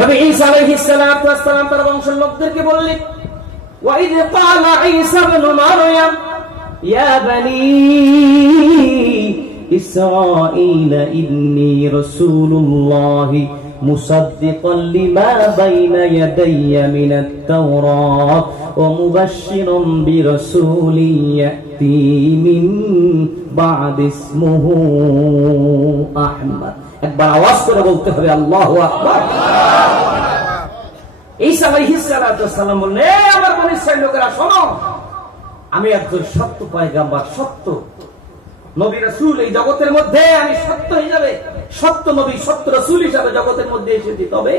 নবী ঈসা আলাইহিস সালাতু ওয়াস সালাম তার বংশের লোকদেরকে বললেন, ওয়া ইয ক্বালা ঈসা ইবনু মারইয়াম ইয়া বানি ইসরাঈল ইন্নী রাসূলুল্লাহ মুসাদ্দিকান লিমা বাইনা ইয়াদাইয়া মিনাত তাওরাত ওয়া মুবাশশিরান বিরাসূলিন ইয়াতি মিন বা'দি ইসমুহু আহমদ। একবার আওয়াজ করে বলতে হবে আল্লাহু আকবার। ঈসা আলাইহিস সালাতু ওয়াস সালাম বললেন, এ আমার বনী ইসরাঈল লোকেরা শোনো, আমি একজন সত্য পয়গম্বর, সত্য নবী রাসূল। এই জগতের মধ্যে আমি সত্য হিসাবে, সত্য নবী, সত্য রাসূল হিসাবে জগতের মধ্যে এসেছি। তবে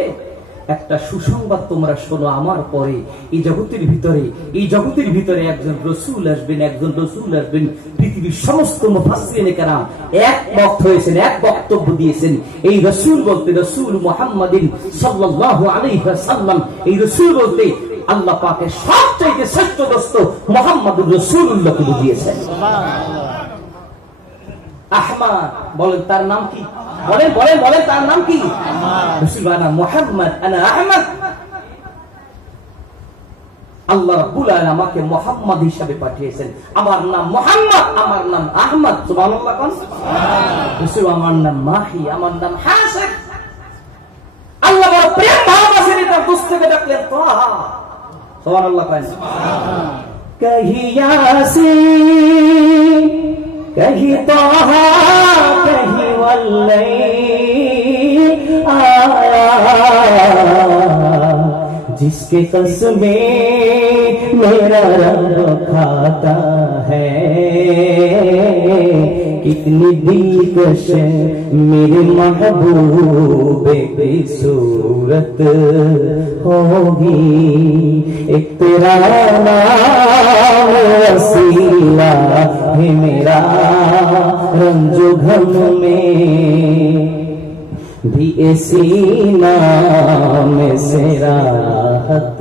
একটা সুসংবাদ তোমরা শোনো, আমার পরে এই জগতের ভিতরে একজন রাসূল আসবেন, একজন রাসূল আসবেন। পৃথিবীর সমস্ত মুফাসসিরিনে কেরাম একমত হয়েছেন, এক বক্তব্য দিয়েছেন। এই রাসূল বলতে রাসূল মুহাম্মাদিন সাল্লাল্লাহু আলাইহি ওয়াসাল্লাম, এই রাসূল বলতে আল্লাহ পাকের সবচেয়ে শ্রেষ্ঠ দোস্ত মুহাম্মদুর রাসূলুল্লাহকে বুঝিয়েছেন। আহমদ বলেন তার নাম কি? বলেন বলেন বলেন তার নাম কি? রাসূলুল্লাহ মুহাম্মদ, আনা আহমদ। আল্লাহ রাব্বুল আলামিন আমাকে মুহাম্মদ হিসেবে পাঠিয়েছেন। আমার নাম মুহাম্মদ, আমার নাম আহমদ। সুবহানাল্লাহ কোন? রাসূল আমার নাম মাহি, আমার নাম হাসান। আল্লাহ বড় প্রেম ভালোবাসেন তার দোস্তকে ডাকলেন তাহা। সুবহানাল্লাহ কোন? কহি ইয়াসিন, कहीं ताहा कहीं वल्लैल आया, जिसके कसमें मेरा रब खाता है, कितनी दिलकश मेरे महबूबे की सूरत होगी, एक तेरा नाम वसीला है मेरा रंजो घम में भी ऐसी नाम से राहत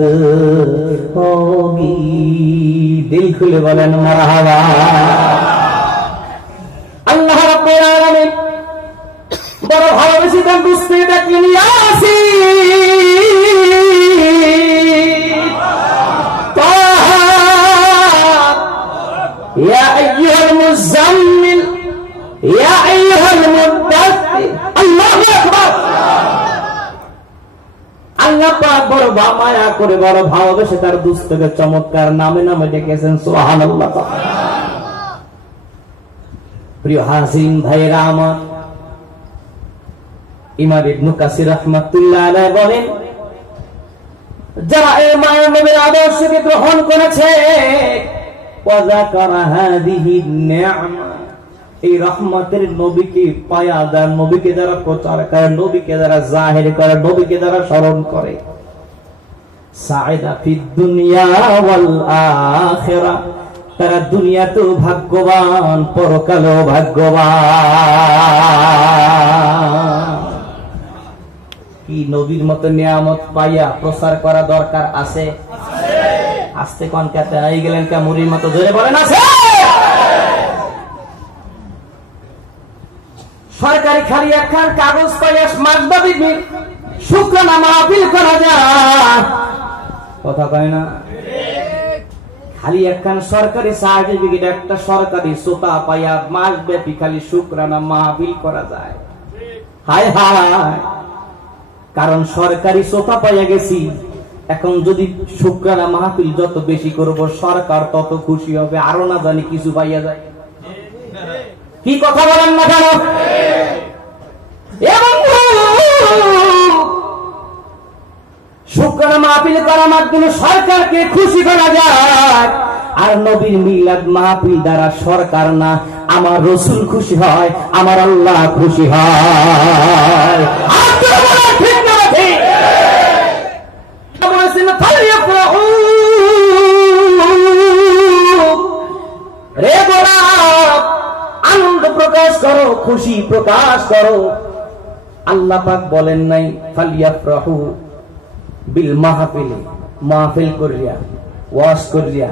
होगी। दिल खुले बोलेन मरहबा। আল্লাহ রাব্বুল আলামিন বড় ভালোবেসে তার দোস্তে ডাকলেন, ইয়াসিন তাহা ইয়া আইয়ুহাল মুজাম্মিল ইয়া আইয়ুহাল মুদাথ্থির। আল্লাহু আকবার। আল্লাহ পাক বড় মায়া করে, বড় ভালোবেসে তার দোস্তকে চমৎকার নামে নামে ডেকেছেন। সুবহানাল্লাহ। প্রিয় হাজিরিন ভাইরা আমার, ইমাম ইবনে কাসির রাহমাতুল্লাহ আলাইহি বলেন, যারা এই মায়ের নবীর আদর্শকে গ্রহণ করেছে, ওয়া যাকারা হাযিহি নি'মা, এই রহমতের নবীকে পায়া দেন, নবীকে যারা প্রচার করে, নবীকে যারা জাহির করে, নবীকে যারা স্মরণ করে, সাইদা ফিদ দুনিয়া ওয়াল আখিরাহ, তারা দুনিয়াতেও ভাগ্যবান, পরকালেও ভাগ্যবান। কি নবীর মতো নিয়ামত পাইয়া প্রচার করা দরকার আছে? আস্তে কোন কাতে আই গেলেন কা মুড়ির মতো জোরে বলেন আছে? সরকারি খালি একখান কাগজ পাইয়া মাসব্যাপী শুকরানা মাহফিল করা যায়, কথা কয় না? খালি একখান সরকারি সার্টিফিকেট, একটা সরকারি সোতা পাইয়া মাসব্যাপী খালি শুকরানা মাহফিল করা যায়। হায় হায়, কারণ সরকারি সোতা পাইয়া গেছি। এখন যদি শুকরানা মাহফিল যত বেশি করব, সরকার তত খুশি হবে, আরো না জানি কিছু পাইয়া যায়। কি কথা বলেন না কেন? এবং শুকরানা মাহফিল করার মাধ্যমে সরকারকে খুশি করা যায়। আর নবীর মিলাদ মাহফিল দ্বারা সরকার না, আমার রাসূল খুশি হয়, আমার আল্লাহ খুশি হয়। ঠিক না ঠিক? রে গোরা, আনন্দ প্রকাশ করো, খুশি প্রকাশ করো। আল্লাহ পাক বলেন নাই ফালিয়াফরাহু বিল মাহফিল, মাহফিল করিয়া, ওয়াজ করিয়া,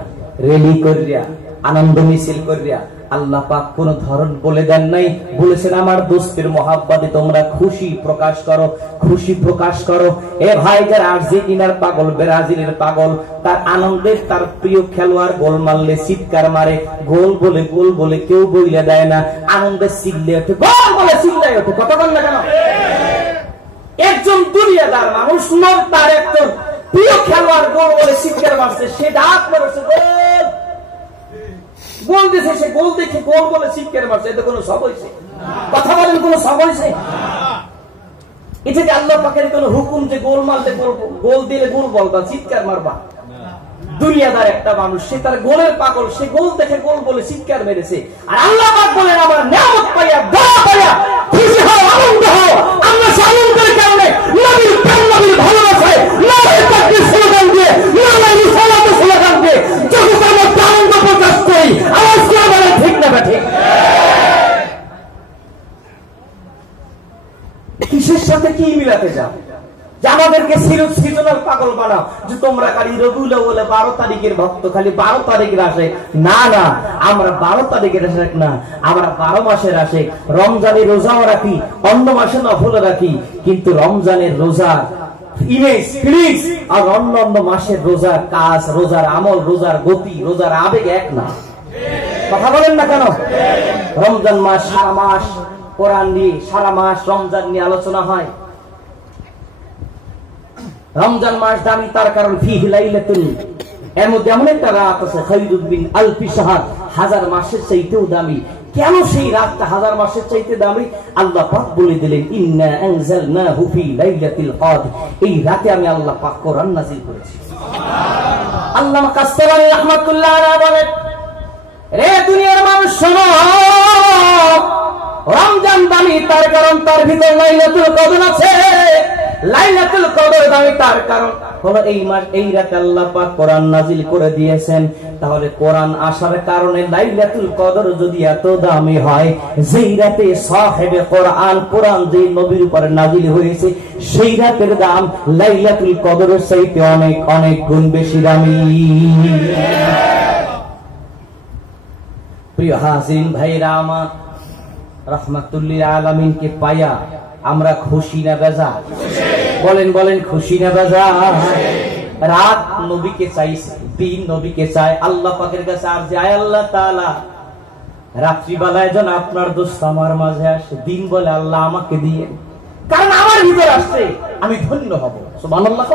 রেলি করিয়া, আনন্দ মিছিল করিয়া আল্লাহ পাক কোন ধরন বলে দেন নাই, বলেছেন আমার দোস্তের মহাব্বতে তোমরা খুশি প্রকাশ করো, খুশি প্রকাশ করো। এ ভাই, যারা আর্জেন্টিনার পাগল, ব্রাজিলের পাগল, তার আনন্দের তার প্রিয় খেলোয়াড় গোল মারলে চিৎকার মারে, গোল বলে কেউ বইলে দেয় না, আনন্দে চিল্লে ওঠে, গোল বলে চিল্লাই ওঠে, কথা বল না কেন? একজন দুনিয়াদার মানুষ নয়, তার একজন প্রিয় খেলোয়াড় গোল বলে চিৎকার মারছে, সে ডাক মারছে গোল দিয়েছে, সে গোল দেখে গোল বলে চিৎকার মারছে, এতে কোনো সব হয়েছে? কথা বলেন, কোনো সব হয়েছে? এটা কি আল্লাহ পাকের কোন হুকুম যে গোল মারলে গোল দিলে গোল বলবা, চিৎকার মারবা? দুনিয়াদার একটা মানুষ, সে তার গোলের পাগল, সে গোল দেখে গোল বলে চিৎকার মেরেছে। আর আল্লাহ পাক বলেন আমার নিয়ামত পাইয়া দয়া পাইয়া খুশি হও, আনন্দ হও। আমরা আনন্দের কারণে নবীর প্রেম, নবীর ভালোবাসায় নবীর তাকবীর স্লোগান দিয়ে, নবীর সালাত স্লোগান দিয়ে যখন আমরা আনন্দ প্রকাশ করি, আওয়াজ করে বলেন ঠিক না ঠিক? কিসের সাথে কি মিলাতে যাও যে আমাদেরকে সৃজনার পাগল বানাও, যে তোমরা খালি রবিউল আউয়ালে 12 তারিখের ভক্ত, খালি 12 তারিখের আসে? না না, আমরা 12 তারিখের আসে না, আমরা 12 মাসের আসে। রমজানের রোজাও রাখি, অন্য মাসে নফল রাখি, কিন্তু রমজানের রোজা ইমেজ ফিলিংস আর অন্য মাসের রোজার কাজ, রোজার আমল, রোজার গতি, রোজার আবেগ এক না। কথা বলেন না কেন? রমজান মাস সারা মাস কোরআন নিয়ে, সারা মাস রমজান নিয়ে আলোচনা হয়। রমজান মাস দামি তার কারণ ফিহি লাইলাতুল, এর মধ্যে এমন একটা রাত আছে খায়রুম মিন আলফি শাহর, হাজার মাসের চাইতেও দামি। কেন সেই রাতটা হাজার মাসের চাইতে দামি? আল্লাহ পাক বলে দিলেন ইন্না আনজালনাহু ফি লাইলাতিল কদর, এই রাতে আমি আল্লাহ পাক কোরআন নাযিল করেছি। আল্লামা কাসসালামী রাহমাতুল্লাহ আলাইহি বলেন, রে দুনিয়ার মানুষ শোনো, রমজান দামি তার কারণ তার ভিতর লাইলাতুল কদর আছে। লাইলাতুল কদর দামি তার কারণ হলো এই মাস, এই রাতে আল্লাহ পাক কোরআন নাযিল করে দিয়েছেন। তাহলে কোরআন আসার কারণে লাইলাতুল কদর যদি এত দামি হয়, যেই রাতে সাহেবে কোরআন, কোরআন যে নবীর উপরে নাযিল হয়েছে, সেই রাতের দাম লাইলাতুল কদরের চাইতে অনেক অনেক গুণ বেশি দামি। প্রিয় হাজিরিন ভাইরা আমার, রাহমাতুল্লিল আলামিনকে পায়া আমরা খুশি না বেজা? বলেন বলেন, খুশি না বেজা? রাত নবীকে চাই, দিন নবীকে চাই। আল্লাহ পাকের কাছে আর যে আল্লাহ তাআলা রাত্রিবেলায় যেন আপনার দোস্ত আমার মাঝে আসে, দিন বলে আল্লাহ আমাকে দিয়ে, কারণ আমার ভিতর আসছে, আমি ধন্য হব। সুবহানাল্লাহ।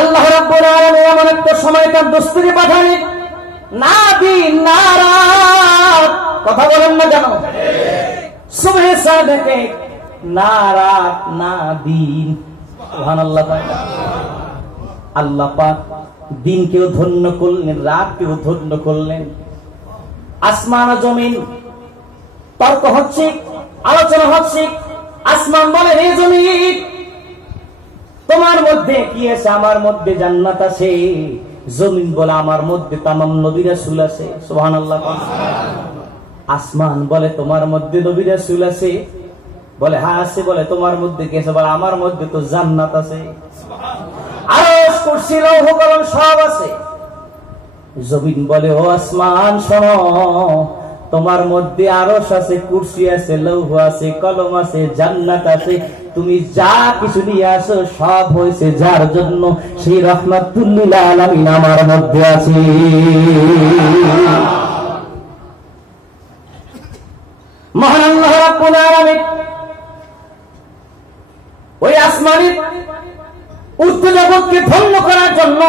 আল্লাহ রাব্বুল আলামিন এমন একটা সময় তার দোস্তকে পাঠালেন, না দিন না রাত, কথা বলেন না কেন? সুবহে সাদেকে না রাত না দিন। সুবহানাল্লাহ। আল্লাহ পাক দিনকেও ধন্য করলেন, রাতকেও ধন্য করলেন। আসমান ও জমিন তর্ক হচ্ছে, আলোচনা হচ্ছে। আসমান বলে, হে জমিন, তোমার মধ্যে কি আছে? আমার মধ্যে জান্নাত আছে। জমিন বলে, আমার মধ্যে তামাম নবী রাসূল আছে। সুবহানাল্লাহ। আসমান বলে, তোমার মধ্যে নবী রাসূল আছে? বলে, হ্যাঁ আছে। বলে, তোমার মধ্যে কি আছে? বলে, আমার মধ্যে তো জান্নাত আছে, আরশ, কুরসি, লৌহ কলম সব আছে। জমিন বলে, ও আসমান শোনো, তোমার মধ্যে আরশ আছে, কুরসি আছে, লৌহ আছে, কলম আছে, জান্নাত আছে। তুমি যা কিছু নিয়ে আসো সব হয়েছে যার জন্য, সেই রাহমাতুল্লিল আলামিন আমার মধ্যে আছে। মহান আল্লাহ রাব্বুল আলামিন ওই আসমানের উচ্চ জগৎকে ধন্য করার জন্য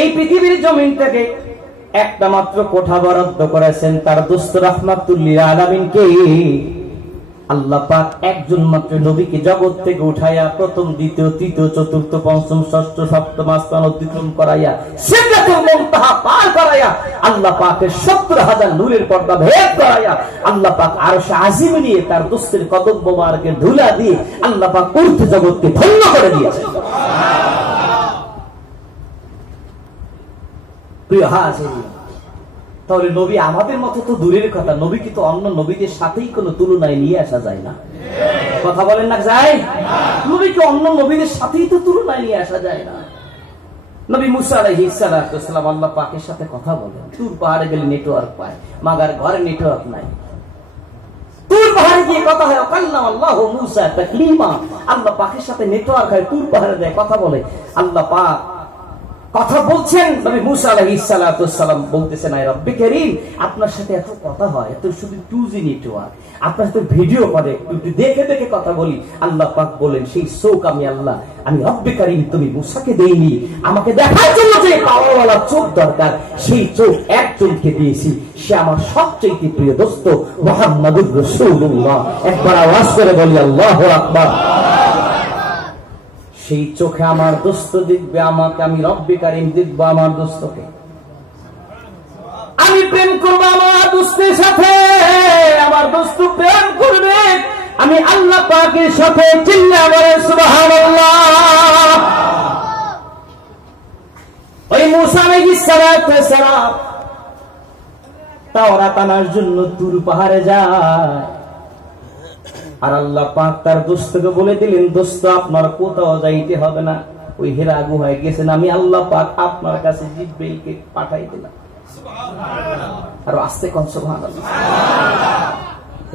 এই পৃথিবীর জমিন থেকে একটা মাত্র কোঠা বরাদ্দ করেছেন তার দোস্ত রাহমাতুল্লিল আলামিনকে। আল্লাহ পাক একজন মাত্র নবীকে জগৎ থেকে উঠাইয়া প্রথম, দ্বিতীয়, তৃতীয়, চতুর্থ, পঞ্চম, ষষ্ঠ, সপ্তম আসমান অতিক্রম করাইয়া সিদরাতুল মুনতাহা পার করাইয়া আল্লাহ পাকের 70,000 নূরের পর্দা ভেদ করাইয়া আল্লাহ পাক আরশে আজিম নিয়ে তার দোস্তের কদম মোবারকের ধুলা দিয়ে আল্লাহ পাক উর্ধ্ব জগৎকে ধন্য করে দিয়েছেন। প্রিয় হাজিরিন, তাহলে নবী আমাদের মতো তো দূরের কথা, নবী কিন্তু অন্য নবীদের সাথেই কোনো তুলনায় নিয়ে আসা যায় না। কথা বলেন না, যায়? নবীকে অন্য নবীদের সাথেই তো তুলনায় নিয়ে আসা যায় না। নবী মুসা আলাইহিস সালাম আল্লাহ পাকের সাথে কথা বলেন। তুর পাহাড়ে গেলে নেটওয়ার্ক পায়, মাগার ঘরে নেটওয়ার্ক নাই। তুর পাহাড়ে গিয়ে কথা হয়, কাল্লামাল্লাহু মুসা তাকলিমা, আল্লাহ পাকের সাথে নেটওয়ার্ক হয়, তুর পাহাড়ে যায় কথা বলে। আল্লাহ পাক কথা বলছেন, নবী মুসা আলাইহিস সালাম বলতেছেন, আয় রব্বে কারীম, আপনার সাথে এত কথা হয়, এত শুধু 2G নেটওয়ার্ক, আপনার সাথে ভিডিও করে, একটু দেখে দেখে কথা বলি। আল্লাহ পাক বলেন, সেই চোখ আমি আল্লাহ, আমি রব্বে কারীম তুমি মুসাকে দেইনি, আমাকে দেখার জন্য যে পাওয়ারওয়ালা চোখ দরকার, সেই চোখ একজনকে দিয়েছি, সে আমার সবচেয়ে প্রিয় দোস্ত মুহাম্মাদুর রাসূলুল্লাহ। একবার আওয়াজ করে বলি আল্লাহু আকবার। সেই চোখে আমার দোস্ত দেখবে আমাকে, আমি রব্বে কারীম দেখবো আমার দোস্তকে, আমি প্রেম করবো আমার দোস্তের সাথে, আমার দোস্ত প্রেম করবে আমি আল্লাহ পাকের সাথে। চিল্লা বলে সুবহানাল্লাহ। ওই মুসা আলাইহিস সালাম তাওরাত আনার জন্য তুর পাহাড়ে যায়, আর আল্লাহ পাক তার দোস্তকে বলে দিলেন, দোস্ত আপনার কোথাও যাইতে হবে না, ওই হেরা গুহায় গেছেন, আমি আল্লাহ পাক আপনার কাছে জিবরাইলকে পাঠাই দিলাম। আর আস্তে কোন সুবহানাল্লাহ।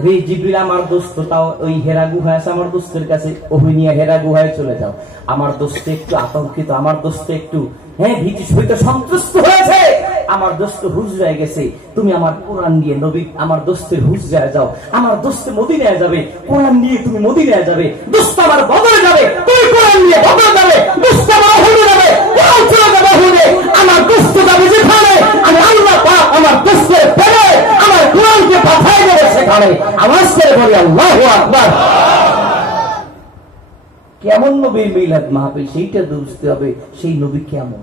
রে জিবরিল আমার দোস্ত, তাও ওই হেরা গুহায় আছে, আমার দোস্তের কাছে ওই নিয়ে হেরা গুহায় চলে যাও। আমার দোস্ত একটু আতঙ্কিত, আমার দোস্ত একটু ভীতি সহিত সন্ত্রস্ত হয়েছে, আমার দোস্ত হুজরায় গেছে, তুমি আমার কোরআন নিয়ে নবী আমার দোস্তের হুজরায় যাও, আমার দোস্ত মদিনায় যাবে, কোরআন নিয়ে তুমি মদিনায় যাবে, দোস্ত আমার বদরে যাবে, তুমি কোরআন নিয়ে বদরে যাবে, দোস্ত আমার হুজে যাবে, কোরআন চলে যাবে হুজে, আমার দোস্ত যাবে যেখানে, আমি আল্লাহ পাক আমার দোস্তের পেলে আমার কোরআনকে পাঠাই দেবে সেখানে। আওয়াজ করে বলি আল্লাহু আকবার। কেমন নবীর মিলাদ মাহফিল, সেইটা বুঝতে হবে, সেই নবী কেমন।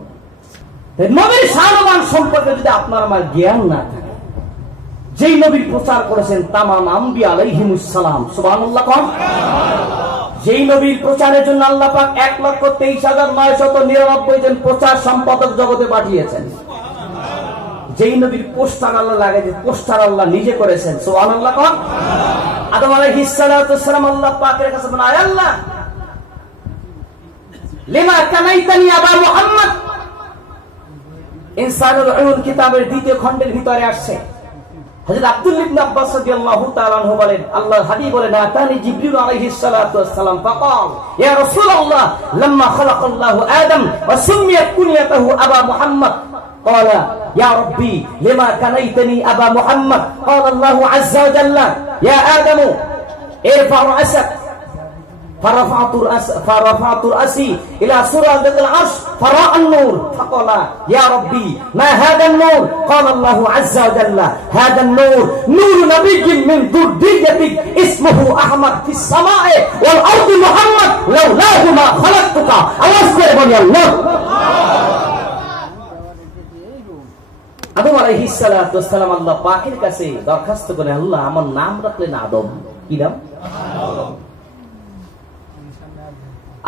নবীর শানমান সম্পর্কে যদি আপনার আমার জ্ঞান না থাকে, যেই নবীর প্রচার করেছেন তামাম আম্বিয়া আলাইহিমুস সালাম, সুবহানাল্লাহ কোন, যেই নবীর প্রচারের জন্য আল্লাহ পাক 1,23,999 জন প্রচার সম্পাদক জগতে পাঠিয়েছেন, যেই নবীর পোস্টার আল্লাহ লাগাইছে, পোস্টার আল্লাহ নিজে করেছেন, সুবহানাল্লাহ কোন। আদম আলাইহিস সালাম আল্লাহ পাকের কাছে বলেন, আয় আল্লাহ, লিমা কানাইতানি আবা মুহাম্মদ। ইনসানুল উয়ুন কিতাবের 2য় খণ্ডের ভিতরে আসছে, হযরত আব্দুল্লাহ ইবনে আব্বাস রাদিয়াল্লাহু তাআলা আনহু বলেন, আল্লাহর হাবিব বলেন, আতানি জিবরিল আলাইহিস সালাতু ওয়াস সালাম ফাকাল ইয়া রাসূলুল্লাহ লাম্মা খালাকাল্লাহু আদম ওয়া সুমিয়াত কুনিয়াতুহু আবা মুহাম্মদ قال يا ربي لما كنيتني أبا محمد قال الله عز وجل يا آدم ارفع رأسك فرفعت رأسي إلى سورة العرش فرأى النور فقال يا ربي ما هذا النور قال الله عز وجل هذا النور نور نبي من ذريتك اسمه أحمد في السماء والأرض محمد لولاه ما خلقتك أواسكر بني الله. আদম আলাইহিস সালাম আল্লাহ পাকের কাছে দরখাস্ত করে, আল্লাহ আমার নাম রাখলেন আদম, কি নাম? আদম।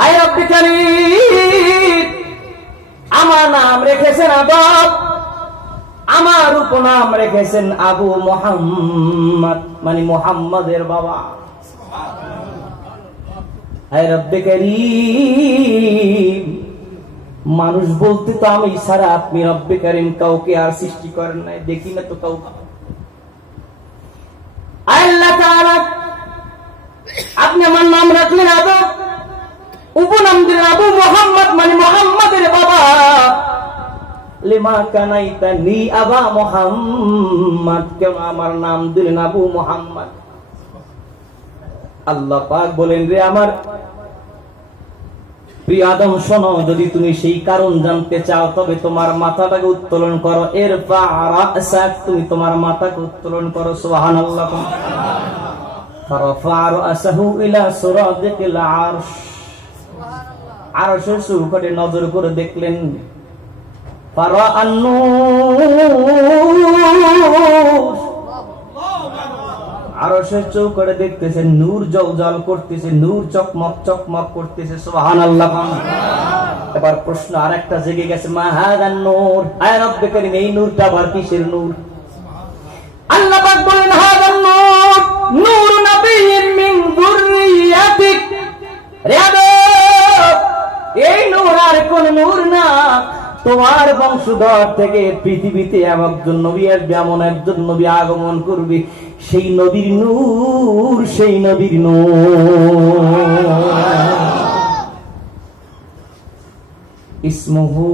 আয় রব্বে কারীম, আমার নাম রেখেছেন আদম, আমার উপনাম রেখেছেন আবু মুহাম্মদ, মানে মুহাম্মাদের বাবা। আয় রব্বে কারীম, মানুষ বলতে তো আমি ছাড়া আপনি রব্বে কারীম কাউকে আর সৃষ্টি করেন নাই, দেখি না তো কাউকে। আল্লাহ তাআলা আপনি আমার নাম রাখলেন আদম, উপনাম দিলেন আবু মুহাম্মদ, মানে মুহাম্মাদের বাবা। লিমা কানাইতানি আবা মুহাম্মদ, কেন আমার নাম দিলেন আবু মুহাম্মদ? আল্লাহ পাক বলেন, রে আমার প্রিয় আদম শোনো, যদি তুমি সেই কারণ জানতে চাও তবে তোমার মাথাটাকে উত্তোলন করো, ইরফা রাসাক, তুমি তোমার মাথাকে উত্তোলন করো, সুবহানাল্লাহ। ফারাফা রাসাহু ইলা সুরাদিল আরশ, আরশের চৌকাঠে নজর করে দেখলেন, ফারা আন-নূর, আরশের চৌকাঠে দেখতেছেন নূর জল করতেছে, নূর চকমক চকমক করতেছে, সুবহানাল্লাহ। এবার প্রশ্ন আরেকটা জেগে গেছে, মা হাদান নূর, আয় রব্বে কারীম এই নূরটা আবার কিসের নূর? আল্লাহ পাক বলেন, হাদান নূর নূর নবিয়্যিন মিন যুররিয়াতিক, রে আদম এই নূর আর কোন নূর না, তোমার বংশধর থেকে পৃথিবীতে একজন নবী আসবে, এমন একজন নবী আগমন করবে, সেই নবীর নূর, সেই নবীর নূর। ইসমুহু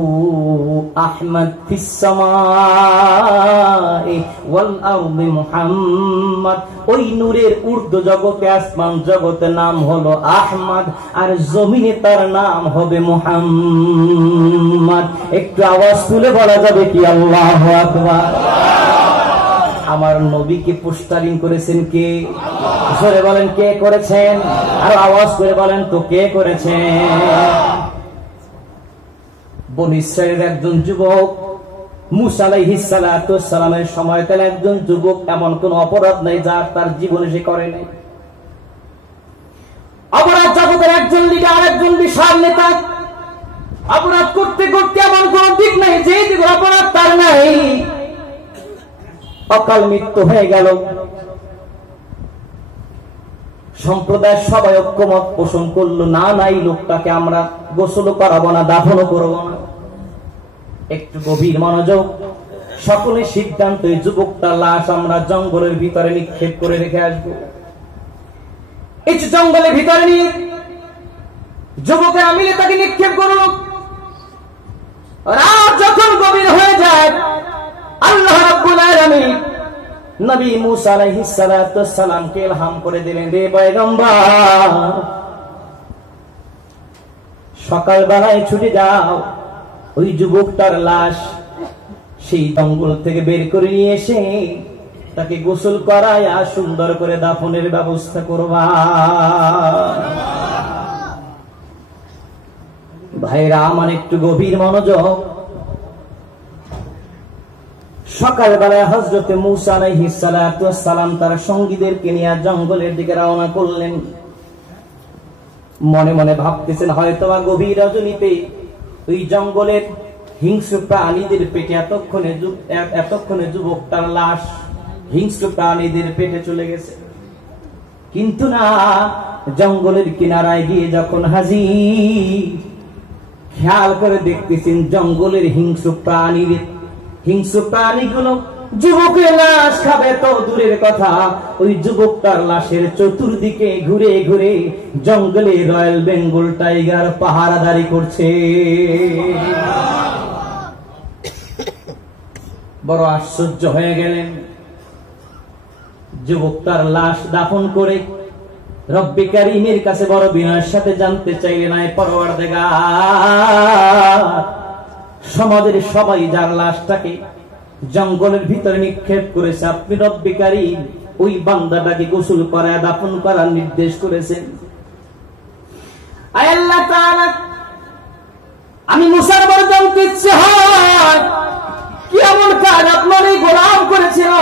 আহমদ ফিস সামাই ওয়াল আরদি মুহাম্মদ। ওই নূরের ঊর্ধ্ব জগতে, আসমান জগতে নাম হলো আহমদ, আর জমিনে তার নাম হবে মুহাম্মদ। একটু আওয়াজ তুলে বলা যাবে কি আল্লাহু আকবার? আমার নবীকে পোস্টারিং করেছেন কে? জোরে বলেন কে করেছেন? আর আওয়াজ করে বলেন তো কে করেছেন? বনী ইসরাইলের একজন যুবক, মূসা আলাইহিস সালাতু ওয়াস সালামের সময়কালে একজন যুবক, এমন কোন অপরাধ নাই যা তার জীবনে সে করে নাই। অপরাধ জগতের একজন লিডার, আরেকজন বিশাল নেতা, অপরাধ করতে করতে এমন কোন দিক নাই যে দিক অপরাধ তার নাই। অকাল মৃত্যু হয়ে গেল। সম্প্রদায়ের সবাই ঐক্যমত পোষণ করলো, না নাই লোকটাকে আমরা গোসল করাবো না, দাফনও করবো না। একটু গভীর মনোযোগ, সকলের সিদ্ধান্ত, এই যুবকটার লাশ আমরা জঙ্গলের ভিতরে নিক্ষেপ করে রেখে আসবো। এই জঙ্গলের ভিতরে নিয়ে যুবকেরা মিলে তাকে নিক্ষেপ করল। রাত যখন গভীর হয়ে যায়, আল্লাহ রাব্বুল আলামিন নবী মূসা আলাইহিস সালাতু ওয়াস সালামকে ইলহাম করে দিলেন, রে পয়গম্বর, সকালবেলায় ছুটে যাও, ওই যুবকটার লাশ সেই জঙ্গল থেকে বের করে নিয়ে এসে তাকে গোসল করায়া সুন্দর করে দাফনের ব্যবস্থা করবা। ভাইরা আমার একটু গভীর মনোযোগ। সকালবেলায় হযরতে মূসা আলাইহিস সালাতু ওয়াস সালাম তার সঙ্গীদেরকে নিয়ে জঙ্গলের দিকে রওনা করলেন। মনে মনে ভাবতেছেন, হয়তোবা গভীর রজনীতে ওই জঙ্গলের হিংস্র প্রাণীদের পেটে এতক্ষণে যুবকটার লাশ হিংস্র প্রাণীদের পেটে চলে গেছে। কিন্তু না, জঙ্গলের কিনারায় গিয়ে যখন হাজির, খেয়াল করে দেখতেছেন জঙ্গলের হিংস্র প্রাণীগুলো যুবকের লাশ খাবে তো দূরের কথা, ওই যুবকটার লাশের চতুর্দিকে ঘুরে ঘুরে জঙ্গলে রয়্যাল বেঙ্গল টাইগার পাহারাদারি করছে। বড় আশ্চর্য হয়ে গেলেন। যুবকটার লাশ দাফন করে রব্বে কারীমের কাছে বড় বিনয়ের সাথে জানতে চাইলেন, আয় পরওয়ারদিগার, সমাজের সবাই যার লাশটাকে জঙ্গলের ভিতরে নিক্ষেপ করেছে, আপনি রব্বে কারীম ওই বান্দাটাকে গোসল করায় দাফন করার নির্দেশ করেছেন। আয় আল্লাহ তাআলা, আমি মুসার বড় জানতে ইচ্ছে হয় কি এমন কাজ আপনার এই গোলাম করেছিল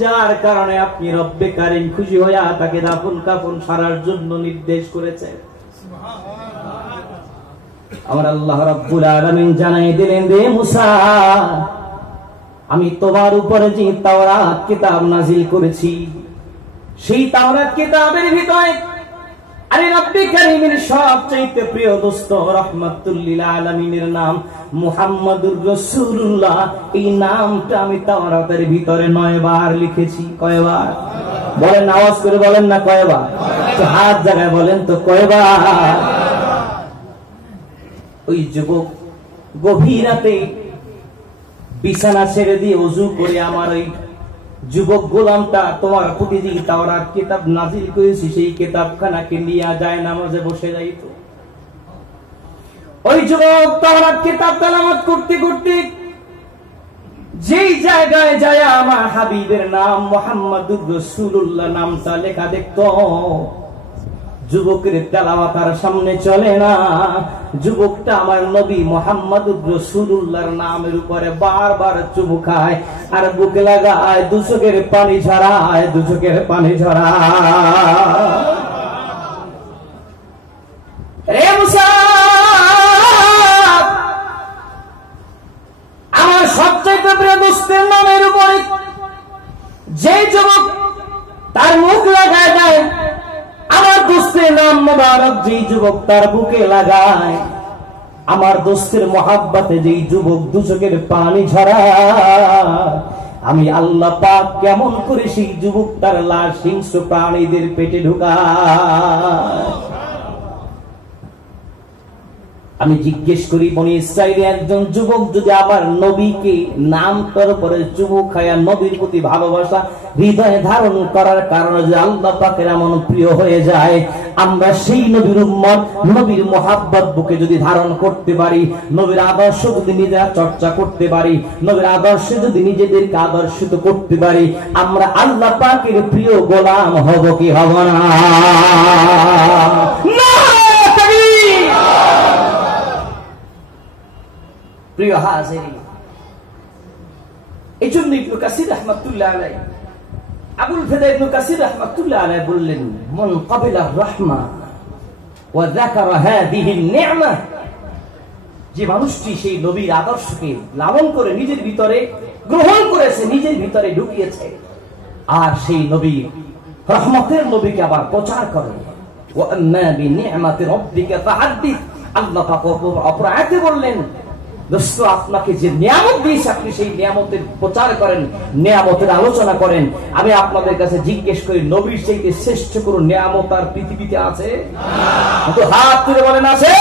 যার কারণে আপনি রব্বে কারীম খুশি হয়ে তাকে দাফন কাফন সারার জন্য নির্দেশ করেছেন। আমার আল্লাহ রাব্বুল আলামিন জানাই দিলেন, রে মুসা, আমি তোমার উপরে যে তাওরাত কিতাব নাজিল করেছি, সেই তাওরাত কিতাবের ভিতরে আরে রব্বে কারীমের সবচেয়ে প্রিয় দোস্ত রাহমাতুল লিল আলামিনের নাম মুহাম্মাদুর রাসূলুল্লাহ, এই নামটা আমি তাওরাতের ভিতরে 9 বার লিখেছি। কয়বার বলেন? আওয়াজ করে বলেন না কয়বার? তো হাত জায়গায় বলেন তো কয়বার? ওই যুবক গভীর রাতে বিছানা ছেড়ে দিয়ে ওযু করে আমার ওই যুবক গোলামটা তোমার প্রতি যে তাওরাত কিতাব নাজিল করেছি সেই কিতাবখানাকে নিয়ে যায় নামাজে বসে যাইত। ওই যুবক তাওরাত কিতাব তেলাওয়াত করতে করতে যেই জায়গায় যায় আমার হাবিবের নাম মুহাম্মাদুর রাসূলুল্লাহ নামটা লেখা দেখতো, যুবকের তেলাওয়াত আর সামনে চলে না। যুবকটা আমার নবী মুহাম্মাদুর রাসূলুল্লাহর নামের উপরে বারবার চুমু খায় আর বুকে লাগায়, দু চোখের পানি ঝরায়, দু চোখের পানি ঝরায়। রে মুসা, আমার সবচেয়ে প্রিয় দোস্তের নামের উপরে যে যুবক তার মুখ লাগায় যায়, আমার দোস্তের নাম মোবারক যে যুবক তার বুকে লাগায়, আমার দোস্তের মহাব্বতে যেই যুবক দু চোখের পানি ঝরা, আমি আল্লাহ পাক কেমন করে সেই যুবক তার লাশ হিংস্র প্রাণীদের পেটে ঢুকায়। আমি জিজ্ঞেস করি, বনি ইসরাইলের একজন যুবক যদি আমার নবীকে নাম করার পরে যুবক খায়া নবীর প্রতি ভালোবাসা হৃদয়ে ধারণ করার কারণে যে আল্লাহ পাকের এমন প্রিয় হয়ে যায়, আমরা সেই নবীর উম্মত, নবীর মোহাব্বত বুকে যদি ধারণ করতে পারি, নবীর আদর্শ যদি নিজেরা চর্চা করতে পারি, নবীর আদর্শে যদি নিজেদেরকে আদর্শিত করতে পারি, আমরা আল্লাহ পাকের প্রিয় গোলাম হব কি হব না? প্রিয় হাজিরিন, এই জন্য ইবনে কাসির রাহমাতুল্লাহ আলাইহি, আবুল ফিদা ইবনে কাসির রাহমাতুল্লাহ আলাইহি বললেন, মান ক্বাবিলা রাহমা ওয়া যাকারা হাদিহি নি'মা, যে মানুষটি সেই নবীর আদর্শকে লালন করে নিজের ভিতরে গ্রহণ করেছে, নিজের ভিতরে ঢুকিয়েছে, আর সেই নবী রহমতের নবীকে আবার প্রচার করে, ওয়া আম্মা বিনি'মাতি রাব্বিকা ফাহাদ্দিস, আল্লাহ পাক অপর আয়াতে বললেন, দোস্ত আপনাকে যে নিয়ামত দিয়েছে আপনি সেই নিয়ামতের প্রচার করেন, নিয়ামতের আলোচনা করেন। আমি আপনাদের কাছে জিজ্ঞেস করি, নবীর চাইতে শ্রেষ্ঠ কোন নিয়ামত আর পৃথিবীতে আছে? তো হাত তুলে বলেন আছে?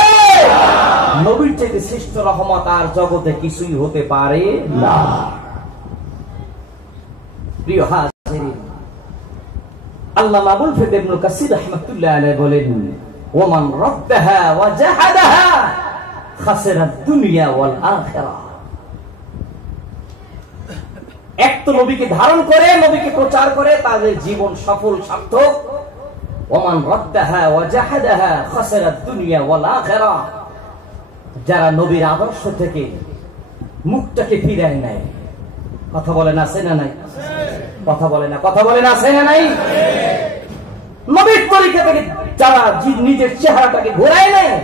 নবীর চাইতে শ্রেষ্ঠ রহমত আর জগতে কিছুই হতে পারে না। প্রিয় হাজিরিন, আল্লামা আবুল ফিদা ইবনে কাসির রাহমাতুল্লাহ আলাইহি বলেন, ওমান রাদ্দাহা ওয়া জাহাদাহা খাসিরাত দুনিয়া ওয়াল আখিরাহ। এক তো নবীকে ধারণ করে, নবীকে প্রচার করে, তাদের জীবন সফল সার্থক। ওমান রাদ্দাহা ওয়া জাহাদাহা খাসিরাত দুনিয়া ওয়াল আখিরাহ। যারা নবীর আদর্শ থেকে মুখটাকে ফিরায় নেয়, কথা বলেন আছে না নাই? কথা বলে না, কথা বলেন আছে না নাই? নবীর তরিকা থেকে যারা নিজের চেহারাটাকে ঘোরায় নেয়।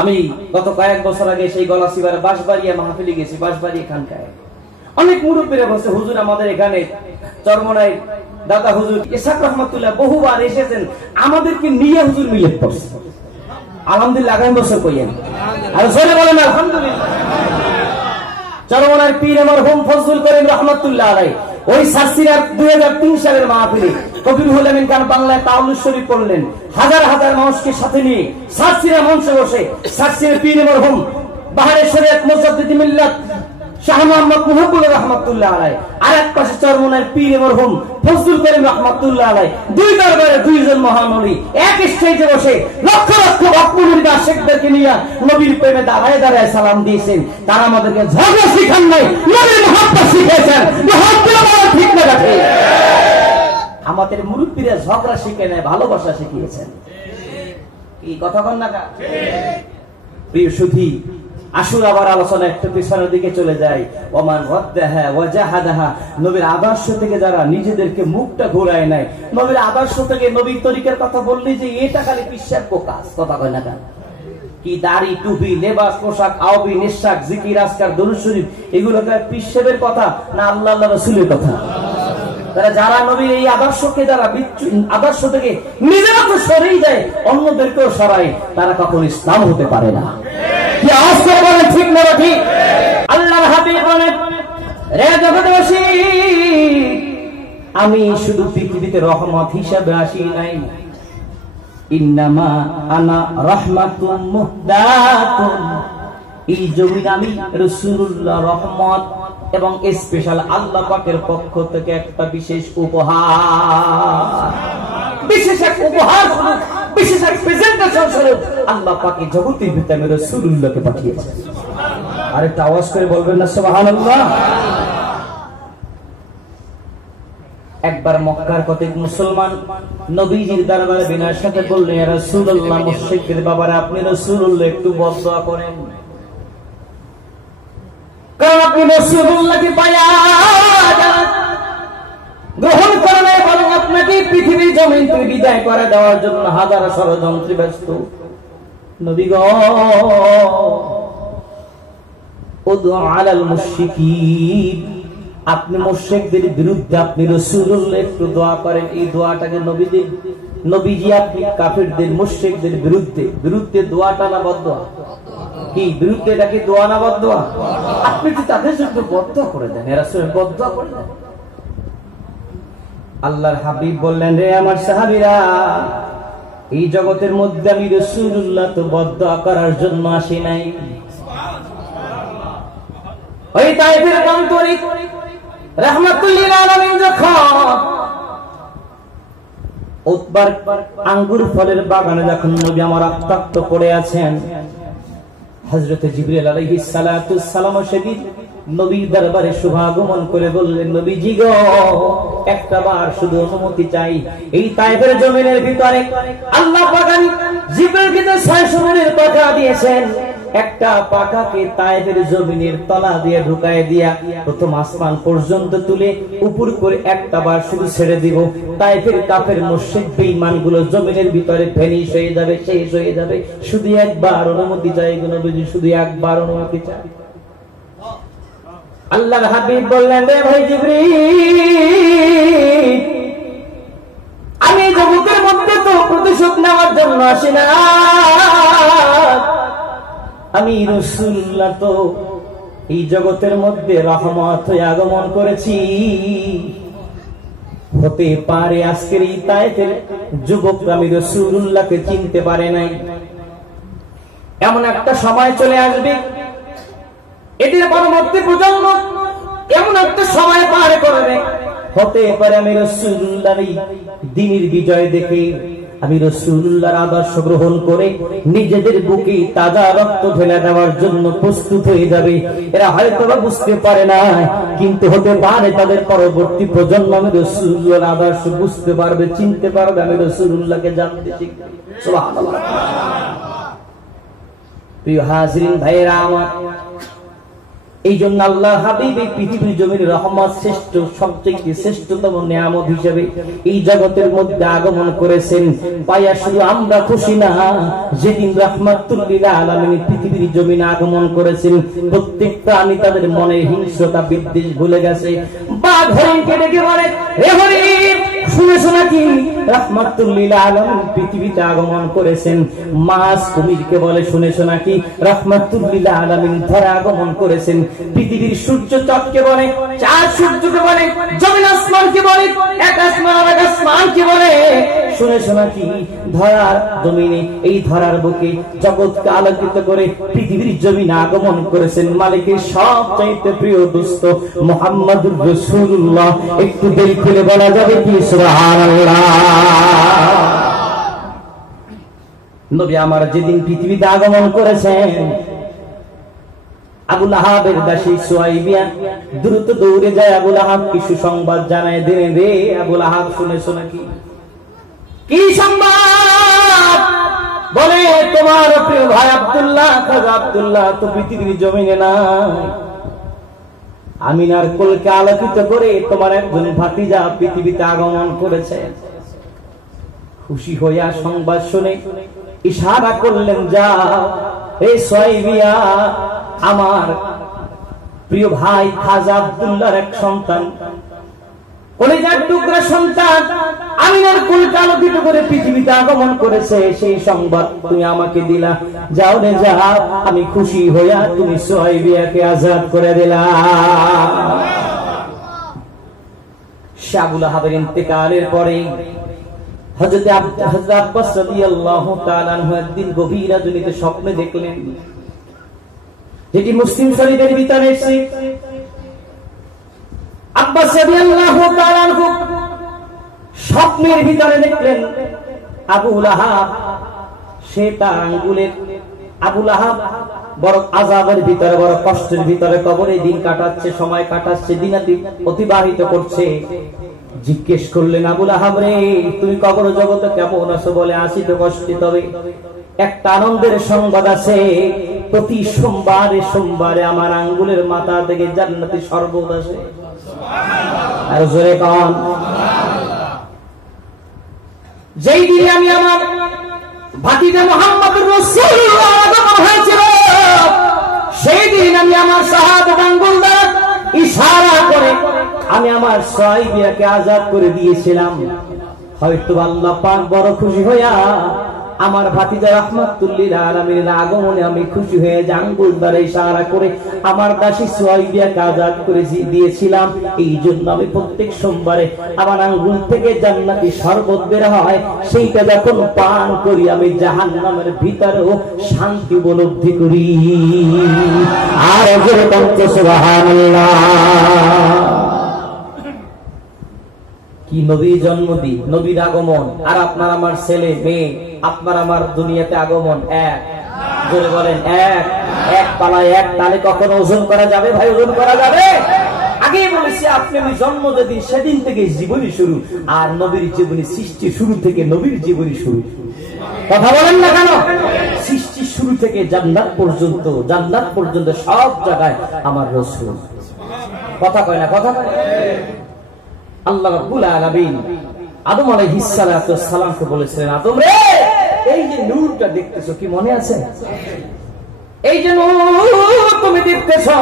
আমি গত কয়েক বছর আগে সেই গলাচিপার বাঁশবাড়িয়া মাহফিলে গেছি, বাঁশবাড়িয়া খানকায় অনেক মুরব্বীরা বলছে, হুজুর আমাদের এখানে চরমনাই দাদা হুজুর ইসহাক রহমাতুল্লাহ বহুবার এসেছেন, আমাদেরকে নিয়ে হুজুর মিলে পড়ছে। আলহামদুলিল্লাহ, আগামী বছর কইয়েন আর জোরে বলেন আলহামদুলিল্লাহ। চরমনার পীর মরহুম ফজলুল করিম রহমাতুল্লাহ আলাইহি ওই সারসিরার 2003 সালের মাহফিলে কবিরুল আমিন খান বাংলায় তাওয়ালুস শরীফ পড়লেন, হাজার হাজার মানুষকে সাথে নিয়ে সারসিরা মঞ্চে বসে সারসিরার পীর মরহুম বাহারে শরীয়ত মুজাদ্দিদ মিল্লাত শাহ মোহাম্মদ মুহিবুর রহমাতুল্লাহ আলাইহি, আর এক পাশে চরমনার পীর মরহুম ফজলুল করিম রহমাতুল্লাহ আলাইহি, দুই দরবারে দুইজন মহান ওলি এক স্টেজে বসে লক্ষ লক্ষ ভক্তমুরিদ আশিকদেরকে নিয়ে নবীর প্রেমে দাঁড়ায় দাঁড়ায় সালাম দিয়েছেন। তারা আমাদেরকে ঝগড়া শিখান নাই, নবীর মহব্বত শিখিয়েছেন। ঠিক না রাখে, আমাদের মুরব্বীরা ঝগড়া শিখে নেয়, ভালোবাসা শিখিয়েছেন। কি কথা বল না? প্রিয় সুধী, আসুন আবার আলোচনা একটু পিছনের দিকে চলে যায়। ওমান রাদ্দাহা ওয়া জাহাদাহা, নবীর আদর্শ থেকে যারা নিজেদেরকে মুখটা ঘোরায় নেয়, নবীর আদর্শ থেকে নবীর তরিকার কথা বললে যে এটা খালি পিশাব কাজ, কথা কয় না কেন? কি দাড়ি টুপি লেবাস পোশাক আওবি নিঃশ্বাস জিকির আজকার দরুদ শরীফ এগুলো পিশাবের কথা না আল্লাহ আল্লাহ রাসূলের কথা? তারা যারা নবীর এই আদর্শকে যারা আদর্শ থেকে নিজেরা তো সরেই যায়, অন্যদেরকেও সরায়, তারা কখনো ইসলাম হতে পারে না। কি আওয়াজ করে বলেন ঠিক না ঠিক? আল্লাহর হাবিব বলেন, রে জগৎবাসী, আমি শুধু পৃথিবীতে রহমত হিসাবে আসি নাই, ইন্নামা আনা রাহমাতুম মুহদাতুন, এই জমিন আমি রাসূলুল্লাহ রহমত এবং স্পেশাল আল্লাহ পাকের পক্ষ থেকে একটা বিশেষ উপহার, বিশেষ এক উপহার স্বরূপ, বিশেষ এক প্রেজেন্টেশন স্বরূপ আল্লাহ পাকে জগতের ভিতরে আমি রাসূলুল্লাহকে পাঠিয়েছেন। আরেকটা আওয়াজ করে বলবেন না সুবহানাল্লাহ? একবার মক্কার কতক মুসলমান নবীজির দরবারে বিনয়ের সাথে বললেন, ইয়া রাসূলুল্লাহ, মুশরিকদের ব্যাপারে আপনি রাসূলুল্লাহ একটু বদদোয়া করেন, কারণ আপনি রাসূলুল্লাহকে পায়া গ্রহণ করেন নাই, বরং আপনাকে পৃথিবীর জমিন থেকে বিদায় করে দেওয়ার জন্য হাজার ষড়যন্ত্রে ব্যস্ত। নবী গো, উদু আলাল মুশরিকিন, আপনি মুশরিকদের বিরুদ্ধে আপনি রাসূলুল্লাহ একটু দোয়া করেন। এই দোয়াটাকে নবীজি আপনি কাফিরদের মুশরিকদের বিরুদ্ধে দোয়াটা না বদদোয়া? কি বিরুদ্ধে এটাকে দোয়া না বদদোয়া? আপনি তো তাদের জন্য বদদোয়া করে দেন, এরা শুনে বদদোয়া করে দেন। আল্লাহর হাবিব বললেন, রে আমার সাহাবীরা, এই জগতের মধ্যে আমি রাসূলুল্লাহ তো বদদোয়া করার জন্য আসি নাই। ওই তায়েফের প্রান্তরে রাহমাতুল লিল আলামিন যখন উতবার আঙ্গুর ফলের বাগানে যখন নবী আমার রক্তাক্ত পড়ে আছেন, হযরত জিবরিল আলাইহিস সালাতু সালাম সেদিন নবীর দরবারে শুভাগমন করে বললেন, নবীজি গো, একটা বার শুধু অনুমতি চাই। এই তায়েফের জমিনের ভিতরে আল্লাহ পাক জিবরিলকে 600 মনের পাকা দিয়েছেন, একটা পাকাকে তায়েফের জমিনের তলা দিয়ে ঢুকায় দিয়া প্রথম আসমান পর্যন্ত তুলে উপর করে একটা বার শুধু ছেড়ে দিব। তায়েফের কাফের মুশরিক বেঈমানগুলো জমিনের ভিতরে ফেনিশ হয়ে যাবে, শেষ হয়ে যাবে। শুধু একবার অনুমতি চাই গো নবীজি, শুধু একবার অনুমতি চাই। আল্লাহর হাবিব বললেন, রে ভাই জিবরিল, আমি জগতের মধ্যে তো প্রতিশোধ নেওয়ার জন্য আসি না, আমি রাসূলুল্লাহ তো এই জগতের মধ্যে রহমত হয়ে আগমন করেছি। হতে পারে আজকের এই তায়েফের যুবকরা আমি রাসূলুল্লাহকে চিনতে পারে নাই। এমন একটা সময় চলে আসবে, এদের পরবর্তী প্রজন্ম এমন একটা সময় পার করবে, হতে পারে আমি রাসূলুল্লাহর দ্বীনের বিজয় দেখে, আমি রাসূলুল্লাহর আদর্শ গ্রহণ করে নিজেদের বুকে তাজা রক্ত ঢেলে দেওয়ার জন্য প্রস্তুত হয়ে যাবে। এরা হয়তো বুঝতে পারে না, কিন্তু হতে পারে তাদের পরবর্তী প্রজন্ম আমি রাসূলুল্লাহর আদর্শ বুঝতে পারবে, চিনতে পারবে, আমি রাসূলুল্লাহকে জানতে শিখবে। সুবহানাল্লাহ। প্রিয় হাজিরিন ভাইরা আমার, এই জন্য আল্লাহ হাবিব এই পৃথিবীর জমির রহমত শ্রেষ্ঠ, সবচেয়ে শ্রেষ্ঠতম নিয়ামত হিসেবে এই জগতের মধ্যে আগমন করেছেন। পাইয়া শুধু আমরা খুশি না, যেদিন রাহমাতুল লিল আলামিন পৃথিবীর জমিনে আগমন করেছেন, প্রত্যেক প্রাণী তাদের মনের হিংস্রতা বিদ্বেষ ভুলে গেছে। বাঘ হরিণকে ডেকে বলে, হে হরিণ, শুনেছো নাকি রাহমাতুল লিল আলামিন পৃথিবীতে আগমন করেছেন? মাছ কুমিরকে বলে, শুনেছো নাকি রাহমাতুল লিল আলামিন ধরে আগমন করেছেন? পৃথিবীর সূর্য চাঁদকে বলে, চাঁদ সূর্যকে বলে, জমিন আসমানকে বলে, এক আসমান আর এক আসমানকে বলে, শুনেছো নাকি ধরার জমিনে, এই ধরার বুকে জগৎকে আলোকিত করে পৃথিবীর জমিনে আগমন করেছেন মালিকের সবচাইতে প্রিয় দোস্ত মুহাম্মদুর রাসূলুল্লাহ। একটু দিল খুলে বলা যাবে কি সুবহানাল্লাহ? নবী আমার যেদিন পৃথিবীতে আগমন করেছেন, আবু লাহাবের দাসী সুয়াইবিয়া দ্রুত দৌড়ে যায় আবু লাহাব কিছু সংবাদ জানায় দিলেন, রে আবু লাহাব, শুনেছো নাকি? কি সংবাদ? বলে, তোমার প্রিয় ভাই আব্দুল্লাহ, খাজা আব্দুল্লাহ তো পৃথিবীর জমিনে নাই। আমিনার কোলকে আলোকিত করে তোমার একজন ভাতিজা পৃথিবীতে আগমন করেছে। খুশি হইয়া সংবাদ শুনে ইশারা করলেন, যাও এই সুয়াইবিয়া, আমার প্রিয় ভাই খাজা আব্দুল্লাহর এক সন্তান, কলিজার টুকরা সন্তান আমিনার কোলকে আলোকিত করে পৃথিবীতে আগমন করেছে, সেই সংবাদ তুমি আমাকে দিলা। যাও রে যাও, আমি খুশি হইয়া তুমি সুহাইবিয়াকে আজাদ করে দিলা। আবু লাহাবের ইন্তেকালের পরে হযরত আব্বাস রাদিয়াল্লাহু তাআলা আনহু একদিন গভীর রাজনীতিতে স্বপ্নে দেখলেন, যেটি মুসলিম শরীফের ভিতরে এসেছে। আব্বাস রাদিয়াল্লাহু তাআলা আনহু স্বপ্নের ভিতরে দেখলেন আবু লাহাব, সে তার আঙ্গুলের, আবু লাহাব বড় আযাবের ভিতরে, বড় কষ্টের ভিতরে কবরে দিন কাটাচ্ছে, সময় কাটাচ্ছে, দিনাতি অতিবাহিত করছে। জিজ্ঞেস করলেন, আবু লাহাব রে, তুমি কবর জগতে কেমন আছো? বলে, আসি তো কষ্টে, তবে একটা আনন্দের সংবাদ আছে, প্রতি সোমবারে সোমবারে আমার আঙ্গুলের মাথা থেকে জান্নাতি শরবত আসে। আর জোরে কান। যেই দিনে আমি আমার ভাতিজা মুহাম্মদুর রাসূলুল্লাহ আগমন হয়েছিল, সেই দিন আমি আমার সাহাবাত আঙ্গুল দ্বারা ইশারা করে আমি আমার সুহাইবিয়াকে আজাদ করে দিয়েছিলাম। হয়তো আল্লাহ পাক বড় খুশি হইয়া আমার ভাতিজা রাহমাতুল লিল আলামিনের আগমনে আমি খুশি হয়ে আঙ্গুল দ্বারা ইশারা করে আমার দাসী সুহাইবিয়াকে আযাদ করে দিয়েছিলাম। এই জন্য আমি প্রত্যেক সোমবারে আমার আঙ্গুল থেকে জান্নাতি শরবত বের হয়, সেইটা যখন পান করি আমি জাহান্নামের ভিতরেও শান্তি উপলব্ধি করি। আর জোরে বলতে সুবহানাল্লাহ। কি নবীর জন্মদিন, নবীর আগমন, আর আপনার আমার ছেলে মেয়ে, আপনার আমার দুনিয়াতে আগমন এক। জোরে বলেন এক। এক পালায় এক তালে কখনো ওজন করা যাবে ভাই? ওজন করা যাবে? আগেই বলেছি আপনি জন্ম যেদিন সেদিন থেকে জীবনী শুরু, আর নবীর জীবনী সৃষ্টি শুরু থেকে নবীর জীবনী শুরু। কথা বলেন না কেন? সৃষ্টি শুরু থেকে জান্নাত পর্যন্ত, জান্নাত পর্যন্ত সব জায়গায় আমার রাসূল। কথা কয় না? কথা কয়। আল্লাহ রাব্বুল আলামিন আদম আলাইহিস সালাতু ওয়াস সালামকে বলেছিলেন, আদম রে, এই যে নূরটা দেখতেছো কি মনে আছে? এই যে নূর তুমি দেখতেছো,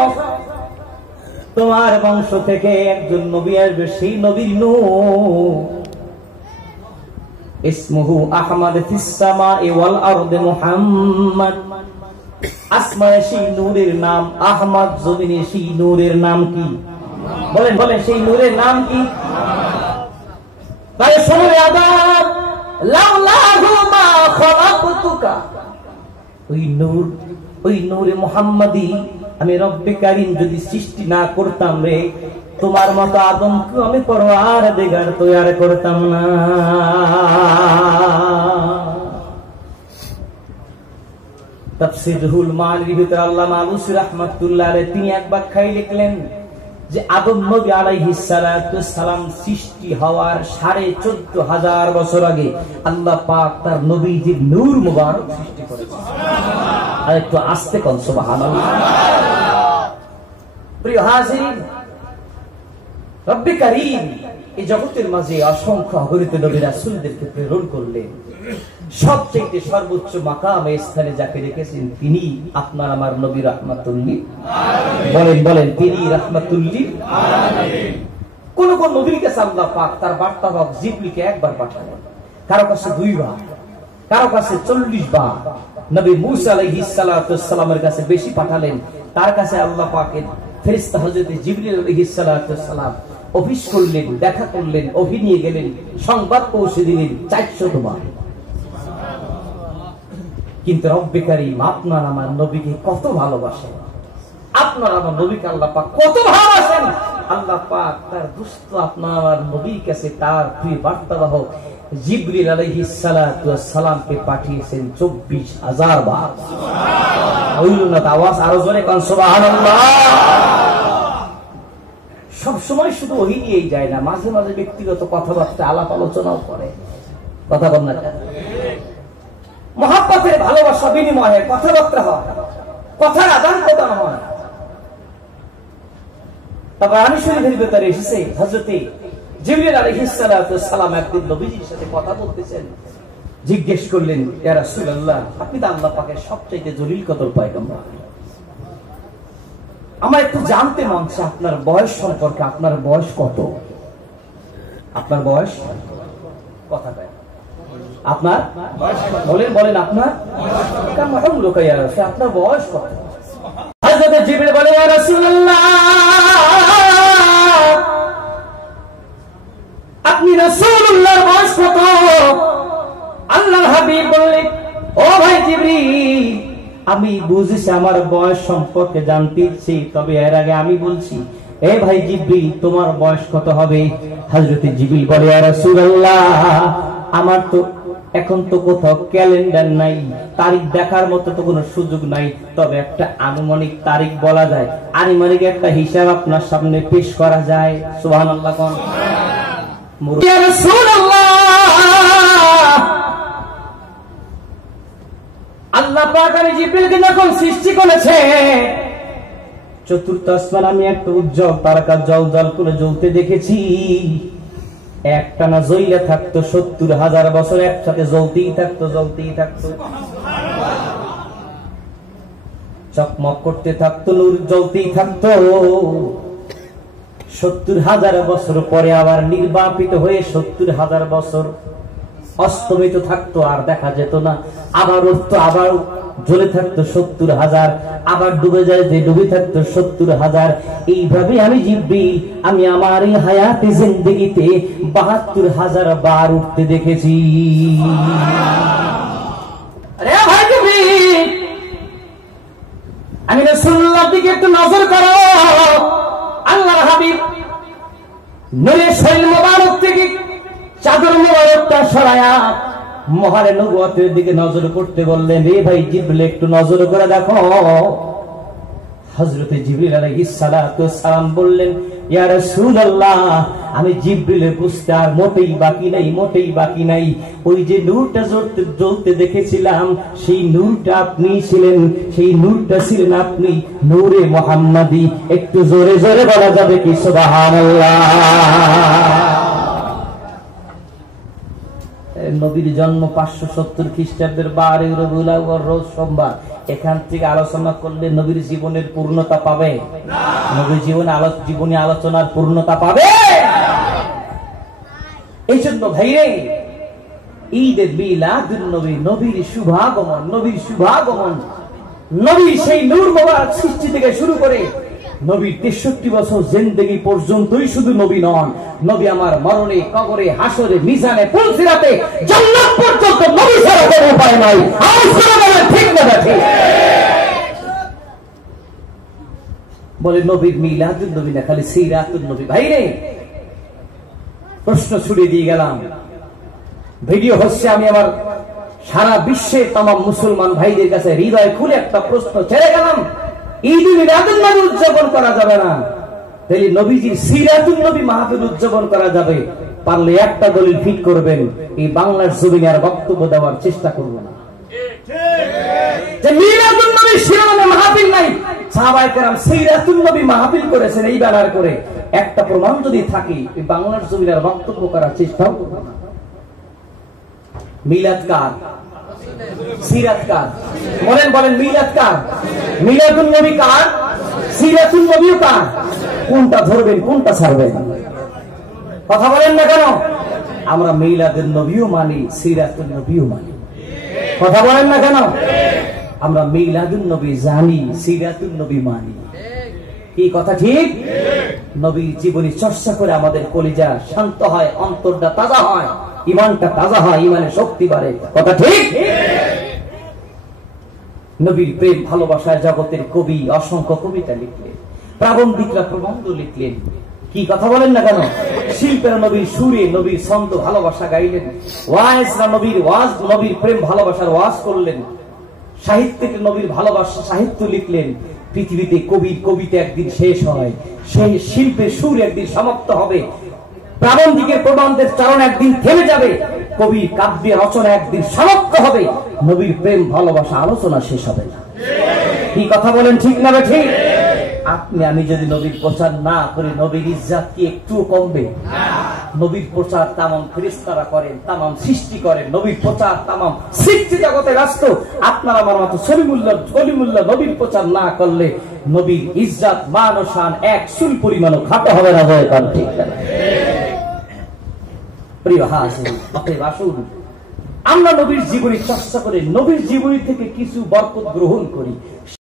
তোমার বংশ থেকে একজন নবী আসবে, সেই নবীর নূর ইসমুহু আহমদ ফিস সামাই ওয়াল আরদি মুহাম্মদ। আসমানে সেই নূরের নাম আহমদ, জমিনে সেই নূরের নাম কি? বলেন বলেন, সেই নূরের নাম কি? তাই শোনো আদম, লাউলাহু মা খলাকতুকা। ওই নূর, ওই নূরে মুহাম্মাদি আমি রব্বে কারীম যদি সৃষ্টি না করতাম রে, তোমার মতো আদমকে আমি পরওয়ারদিগার তৈরি করতাম না। তাফসীর রুহুল মানির ভিতরে আল্লামা আলুসী রাহমাতুল্লাহ আলাইহি তিনি এক ব্যাখ্যায় লিখলেন যে আদম নবী আলাইহিস সালাতু সালাম সৃষ্টি হওয়ার 14,500 বছর আগে আল্লাহ পাক তার নবীজির নূর মুবারক সৃষ্টি করেছেন। আর একটু আস্তে কোন সুবহানাল্লাহ। প্রিয় হাজিরিন, রব্বে কারীম এই জগতের মাঝে অসংখ্য অগণিত নবী রাসূলদেরকে প্রেরণ করলেন। সবচেয়ে সর্বোচ্চ মাকামে স্থানে যাকে রেখেছেন তিনি আপনার আমার নবী রাহমাতুল লিল আলামিন। বলেন বলেন, তিনি রাহমাতুল লিল আলামিন। কোন কোন নবীর কাছে আল্লাহ পাক তার বার্তাবাহক জিবরিলকে একবার পাঠালেন, কারো কাছে 2 বার, কারো কাছে 40 বার। নবী মূসা আলাইহিস সালাতু ওয়াস সালামের কাছে বেশি পাঠালেন, তার কাছে আল্লাহ পাকের ফেরেশতা হযরত জিবরিল আলাইহিস সালাতু ওয়াস সালাম অফিস করলেন, দেখা করলেন, অভি নিয়ে গেলেন, সংবাদ পৌঁছে দিলেন 400 বার। কিন্তু রব্বে কারীম আপনার আমার নবীকে কত ভালোবাসেন, আপনার আমার নবীকে আল্লাহ পাক কত ভালোবাসেন। আল্লাহ পাক তার দুস্থ আপনার আমার নবীর কাছে তার প্রিয় বার্তাবাহক জিবরিল আলাইহিস সালাতু ওয়াস সালামকে পাঠিয়েছেন 24,000 বার। সুবহানাল্লাহ। ওইলুনা আওয়াজ আরো জোরে কোন সুবহানাল্লাহ। সব সময় শুধু ওহী নিয়েই যায় না, মাঝে মাঝে ব্যক্তিগত কথাবার্তা আলাপ আলোচনাও করে। কথা বল না? মহব্বতের ভালোবাসা বিনিময়ে কথাবার্তা হয়, কথার আদান প্রদান হয়। তবে আমি শরীফের ভিতরে এসেছে হযরত জিবরিল আলাইহিস সালাতু ওয়াস সালাম একদিন নবীজির সাথে কথা বলতেছেন, জিজ্ঞেস করলেন, ইয়া রাসূলুল্লাহ, আপনি তো আল্লাহ পাকের সবচেয়ে জলিল কদর পয়গম্বর, আমার একটু জানতে মন চায় আপনার বয়স সম্পর্কে, আপনার বয়স কত? আপনার বয়স কথা কয় আপনার বলেন বলেন, আপনার কেমন লোকাইয়া আছে, আপনার বয়স কত? হযরত জিবরিল বলে, ইয়া রাসূলুল্লাহ, আপনি রাসূলুল্লাহর বয়স কত? আল্লাহর হাবিব বললেন, ও ভাই জিবরিল, আমি বুঝেছি আমার বয়স সম্পর্কে জানতে ইচ্ছে, তবে এর আগে আমি বলছি, এ ভাই জিবরিল, তোমার বয়স কত হবে? হযরত জিবরিল বলে, ইয়া রাসূলুল্লাহ, আমার তো এখন তো কোথাও ক্যালেন্ডার নাই, তারিখ দেখার মতো তো কোনো সুযোগ নাই, তবে একটা আনুমানিক তারিখ বলা যায়, আনুমানিক একটা হিসাব আপনার সামনে পেশ করা যায়। সুবহানাল্লাহ কোন? ইয়া রাসূলুল্লাহ, আল্লাহ পাক আমি জিবরিলকে যখন সৃষ্টি করেছে, চতুর্থ আসমান আমি একটা উজ্জ্বল তারকা জ্বলজ্বল করে জ্বলতে দেখেছি। একটানা জ্বলে থাকতো 70,000 বছর একসাথে জ্বলতেই থাকতো, জ্বলতেই থাকতো, চকমক করতে থাকতো, নূর জ্বলতেই থাকতো। 70,000 বছর পরে আবার নির্বাপিত হয়ে 70,000 বছর অস্তমিত থাকতো আর দেখা যেত না, আবার উঠতো আবার জ্বলে থাকতো 70,000, আবার ডুবে যায় যে ডুবে থাকতো 70,000। এইভাবে আমি জিব্রিল আমি আমার এই হায়াতে জিন্দেগিতে 72,000 বার উঠতে দেখেছি। আরে ভাই জিব্রিল, আমি রাসূলুল্লাহর দিকে একটু নজর করো। আল্লাহর হাবিব নূরে শরীর মোবারক থেকে চাদর মোবারকটা সরায়া মহারে নবুয়তের দিকে নজর করতে বললেন। রে ভাই জিবরিল একটু নজর করে দেখো। হযরতে জিবরিল আলাইহিস সালাতু ওয়াস সালাম বললেন, ইয়া রাসূলুল্লাহ, আমি জিবরিলের বুঝতে আর মোটেই বাকি নাই, মোটেই বাকি নাই। ওই যে নূরটা জ্বলতে দেখেছিলাম, সেই নূরটা আপনি ছিলেন, সেই নূরটা ছিলেন আপনি, নূরে মুহাম্মাদি। একটু জোরে জোরে বলা যাবে কি সুবহানাল্লাহ? নবীর জন্ম 570 খ্রিস্টাব্দের 12 রবিউল আউয়াল রোজ সোমবার। এখান থেকে আলোচনা করলে নবীর জীবনের পূর্ণতা পাবে না। নবীর জীবনী আলোচনার পূর্ণতা পাবে। এই জন্য ভাইরে, ঈদে মিলাদুন নবী, নবীর শুভাগমন, নবীর শুভাগমন, নবীর সেই নূর মোবারক সৃষ্টি থেকে শুরু করে নবীর 63 বছর জিন্দেগি পর্যন্তই শুধু নবী নন, নবী আমার মরণে, কবরে, হাসরে, মিজানে, পুলসিরাতে, জান্নাত পর্যন্ত নবী ছাড়া কোনো উপায় নাই। ঠিক না ঠিক? বলে নবীর মিলাদুন নবী না, খালি সিরাতুন নবী। ভাইরে, প্রশ্ন ছুড়ে দিয়ে গেলাম, ভিডিও হচ্ছে, আমি আমার সারা বিশ্বে তাম মুসলমান ভাইদের কাছে হৃদয় খুলে একটা প্রশ্ন ছেড়ে গেলাম। ঈদ মিলাদুন নবী উদযাপন করা যাবে না, তাহলে নবীজির সিরাতুন নবী মাহফিল উদযাপন করা যাবে। পারলে একটা দলিল ফিট করবেন, এই বাংলার জমিনে আর বক্তব্য দেওয়ার চেষ্টা করব না যে মিলাদুন নবী শিরোনামে মাহফিল নাই। সাহাবায়ে কেরাম সিরাতুন নবী মাহফিল করেছেন এই ব্যানার করে। একটা প্রমাণ যদি থাকে, এই বাংলার জমিনে আর বক্তব্য করার চেষ্টাও করব না। মিলাদ কার? সিরাত কার? বলেন বলেন, মিলাদ কার? মিলাদুন নবী কার? সিরাতুন নবী কার? কোনটা ধরবেন, কোনটা ছাড়বেন? কথা বলেন না কেন? আমরা মিলাদুন নবীও মানি, সিরাতুন নবীও মানি। কথা বলেন না কেন? আমরা মিলাদুন নবী জানি, সিরাতুন নবী মানি। কি কথা ঠিক? নবীর জীবনী চর্চা করে আমাদের কলিজা শান্ত হয়, অন্তরটা তাজা হয়, ইমানটা তাজা হয়, ইমানের শক্তি বাড়ে। কথা ঠিক? নবীর প্রেম ভালোবাসায় জগতের কবি অসংখ্য কবিতা লিখলেন, প্রাবন্ধিকরা প্রবন্ধ লিখলেন। কি কথা বলেন না কেন? শিল্পীরা নবীর সুরে, নবীর ছন্দ ভালোবাসা গাইলেন, ওয়াইজরা নবীর ওয়াজ, নবীর প্রেম ভালোবাসার ওয়াজ করলেন, সাহিত্যিক নবীর ভালোবাসা সাহিত্য লিখলেন। পৃথিবীতে কবির কবিতা একদিন শেষ হয়, সেই শিল্পের সুর একদিন সমাপ্ত হবে, প্রাবন্ধিকের প্রবন্ধের চারণ একদিন থেমে যাবে, কবির কাব্যের রচনা একদিন সমাপ্ত হবে, নবীর প্রেম ভালোবাসা আলোচনা শেষ হবে না। কি কথা বলেন, ঠিক না ঠিক? আপনি আমি যদি নবীর প্রচার না করি, নবীর ইজ্জত কি একটু কমবে? নবীর প্রচার তামাম ফেরেশতারা করেন, তামাম সৃষ্টি করেন, নবীর প্রচার তামাম সৃষ্টি জগতে ব্যস্ত। আপনার আমার মতো সলিমুল্লাহ নবীর প্রচার না করলে নবীর ইজ্জত, মান ও শান এক চুল পরিমাণও খাটো হবে না। জয় কার ঠিক না? প্রিয় হাজির, অতএব আসুন আমরা নবীর জীবনী চর্চা করে নবীর জীবনী থেকে কিছু বরকত গ্রহণ করি।